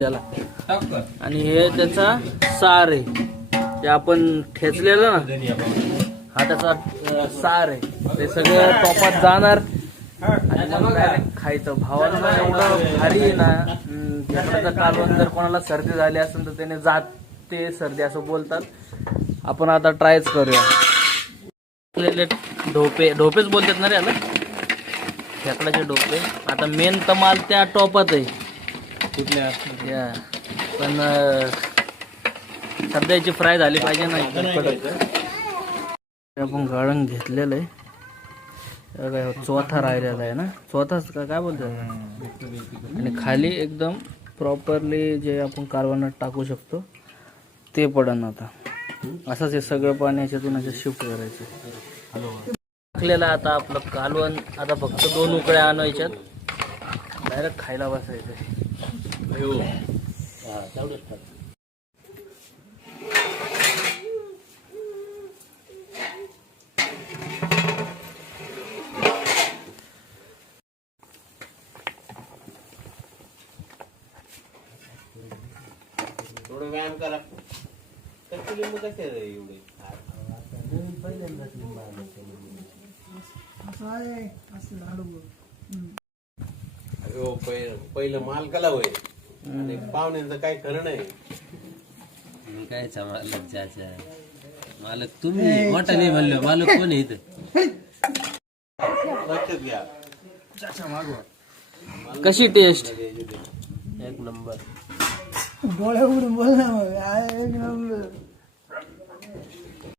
त्याला आणि हे त्याचा सार आहे ते आपण ठेचलेलं ना, हा त्याचा सार आहे. ते सगळं टोपात जाणार आणि मग डायरेक्ट खायचं. भावाला एवढं भारी आहे ना. खेकड्याचं कालवण जर कोणाला सर्दी झाली असेल तर त्याने जाते सर्दी असं बोलतात. आपण आता ट्रायच करूया. ढोपेच बोलतात ना रे याला, खेकड्याचे ढोपे. आता मेन कमाल त्या टोपात आहे कुठल्या या, पण सध्याची फ्राय झाली पाहिजे ना. आपण गाळण घेतलेलं आहे. काय चौथा राहिलेला आहे ना, चौथाच का काय बोलतो. आणि खाली एकदम प्रॉपरली जे आपण कालवणात टाकू शकतो ते पडन. आता असंच हे सगळं पाणी याच्यातून असं शिफ्ट करायचं. टाकलेलं आता आपलं कालवण. आता फक्त 2 उकळ्या आणायच्यात, डायरेक्ट खायला बसायचं. थोडं व्यायाम करा. लिंबू कसे एवढे पहिलं मालकाला होय आणि पाहुण्यांचं काय खरं नाही. मी काय मालक ज्याच्या मालक तुम्ही मोठा नाही म्हणलं, मालक कोण आहे इथं? लक्षात घ्या. कशी टेस्ट? एक नंबर. डोळे उघडून बोल ना मग. एक नंबर.